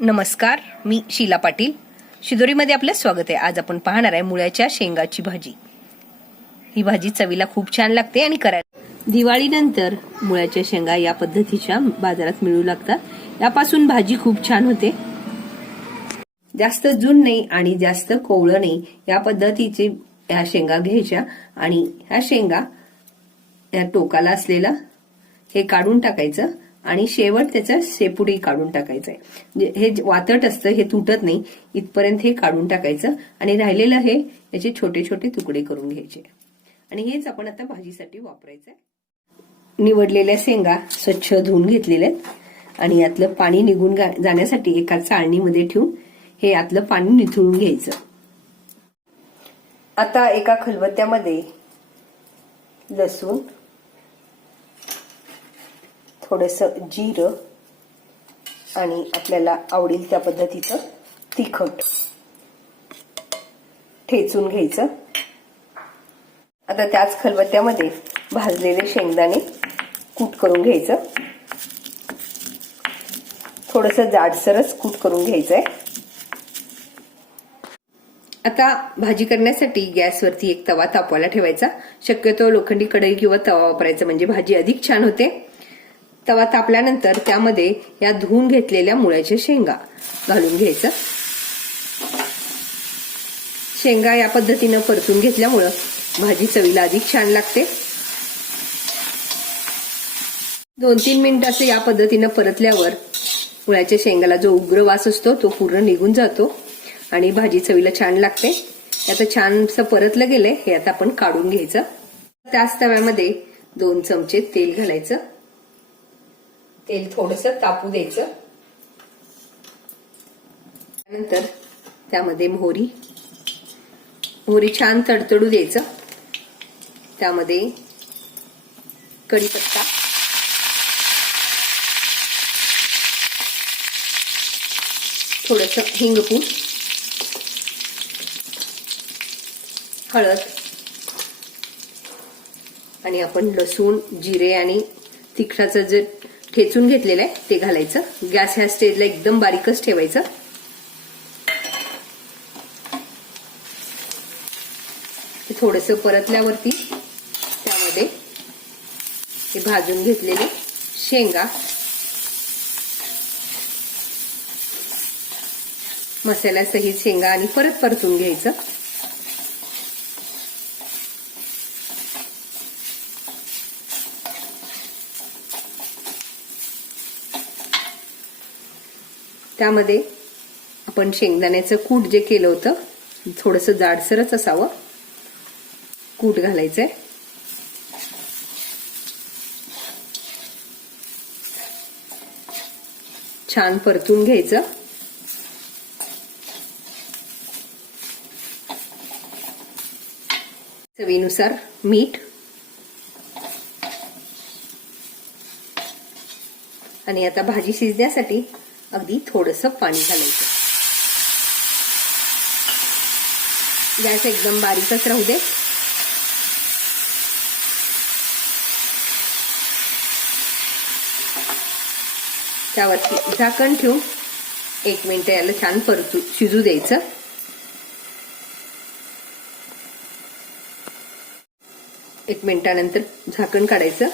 नमस्कार मी शीला पाटील. शिदोरीमध्ये आपलं स्वागत आहे. आज आपण पाहणार आहे मुळ्याच्या शेंगाची भाजी. ही भाजी चवीला खूप छान लागते आणि करायला. दिवाळीनंतर मुळ्याच्या शेंगा या पद्धतीच्या बाजारात मिळू लागतात. यापासून भाजी खूप छान होते. जास्त जून नाही आणि जास्त कोवळं नाही या पद्धतीचे ह्या शेंगा घ्यायच्या आणि ह्या शेंगा या टोकाला असलेला हे काढून टाकायचं. आणि शेवट त्याचा शेपुडी काढून टाकायचं आहे म्हणजे हे जे वातट असतं हे तुटत नाही. इथपर्यंत हे काढून टाकायचं आणि राहिलेलं हे याचे छोटे छोटे तुकडे करून घ्यायचे. आणि हेच आपण आता भाजीसाठी वापरायचं आहे निवडलेल्या शेंगा स्वच्छ धुवून घेतलेल्या आहेत. आणि यातलं पाणी निघून जाण्यासाठी एका चाळणीमध्ये ठेवून हे यातलं पाणी निथळून घ्यायचं. आता एका खलबत्त्यामध्ये लसूण थोडस जिरं आणि आपल्याला आवडेल त्या पद्धतीचं तिखट ठेचून घ्यायचं. आता त्याच खलबत्त्यामध्ये भाजलेले शेंगदाणे कूट करून घ्यायचं. थोडस जाडसरच कूट करून घ्यायचंय. आता भाजी करण्यासाठी गॅसवरती एक तवा तापवायला ठेवायचा. शक्यतो लोखंडी कढई किंवा तवा वापरायचा म्हणजे भाजी अधिक छान होते. तवा तापल्यानंतर त्यामध्ये या धुवून घेतलेल्या मुळ्याच्या शेंगा घालून घ्यायचं. शेंगा या पद्धतीनं परतून घेतल्यामुळं भाजी चवीला अधिक छान लागते. दोन तीन मिनिट असं या पद्धतीनं परतल्यावर मुळ्याच्या शेंगाला जो उग्र वास असतो तो पूर्ण निघून जातो आणि भाजी चवीला छान लागते. आता छानसं परतलं गेलंय हे आता आपण काढून घ्यायचं. त्याच तव्यामध्ये दोन चमचे तेल घालायचं. तेल थोडस तापू द्यायचं. त्यानंतर त्यामध्ये मोहरी. मोहरी छान तडतडू द्यायचं. त्यामध्ये कढीपत्ता. थोडस हिंगपूड हळद. आणि आपण लसूण जिरे आणि तिखटाचं जे ठेचून घेतलेलं आहे ते घालायचं. गॅस ह्या स्टेजला एकदम बारीकच ठेवायचं. थोडस परतल्यावरती त्यामध्ये हे भाजून घेतलेले शेंगा मसाल्यासहित शेंगा आणि परत परतून घ्यायचं. त्यामध्ये आपण शेंगदाण्याचं कूट जे केलं होतं थोडस जाडसरच असावं. कूट घालायचंय. छान परतून घ्यायचं. चवीनुसार मीठ. आणि आता भाजी शिजण्यासाठी अगदी थोडस पाणी घालायचं. गॅस एकदम बारीकच राहू दे. त्यावरती झाकण ठेवून एक मिनिट याला छान परतू शिजू द्यायचं. एक मिनिटानंतर झाकण काढायचं.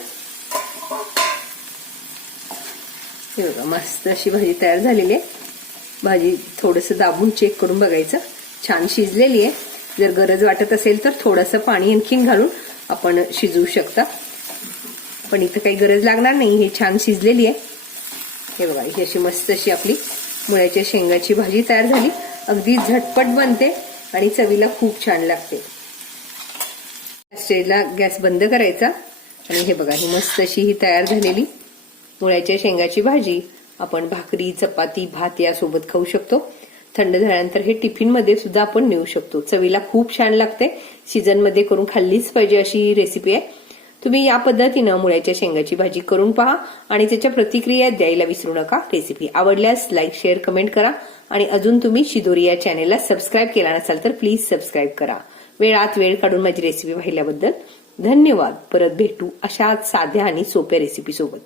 हे बघा मस्त अशी भाजी तयार झालेली आहे. भाजी थोडंसं दाबून चेक करून बघायचं. छान शिजलेली आहे. जर गरज वाटत असेल तर थोडंसं पाणी आणखीन घालून आपण शिजवू शकता. पण इथं काही गरज लागणार नाही हे छान शिजलेली आहे. हे बघा ही अशी मस्त अशी आपली मुळ्याच्या शेंगाची भाजी तयार झाली. अगदी झटपट बनते आणि चवीला खूप छान लागते. स्टेजला गॅस बंद करायचा. आणि हे बघा ही मस्त अशी ही तयार झालेली. मुळ्याच्या शेंगाची भाजी आपण भाकरी चपाती भात यासोबत खाऊ शकतो. थंड झाल्यानंतर हे टिफिनमध्ये सुद्धा आपण नेऊ शकतो. चवीला खूप छान लागते. सीझनमध्ये करून खाल्लीच पाहिजे अशी रेसिपी आहे. तुम्ही या पद्धतीनं मुळ्याच्या शेंगाची भाजी करून पहा आणि त्याच्या प्रतिक्रिया द्यायला विसरू नका. रेसिपी आवडल्यास लाईक शेअर कमेंट करा. आणि अजून तुम्ही शिदोरी या चॅनेलला सबस्क्राईब केला नसाल तर प्लीज सबस्क्राईब करा. वेळात वेळ काढून माझी रेसिपी पाहिल्याबद्दल धन्यवाद. परत भेटू अशाच साध्या आणि सोप्या रेसिपी सोबत.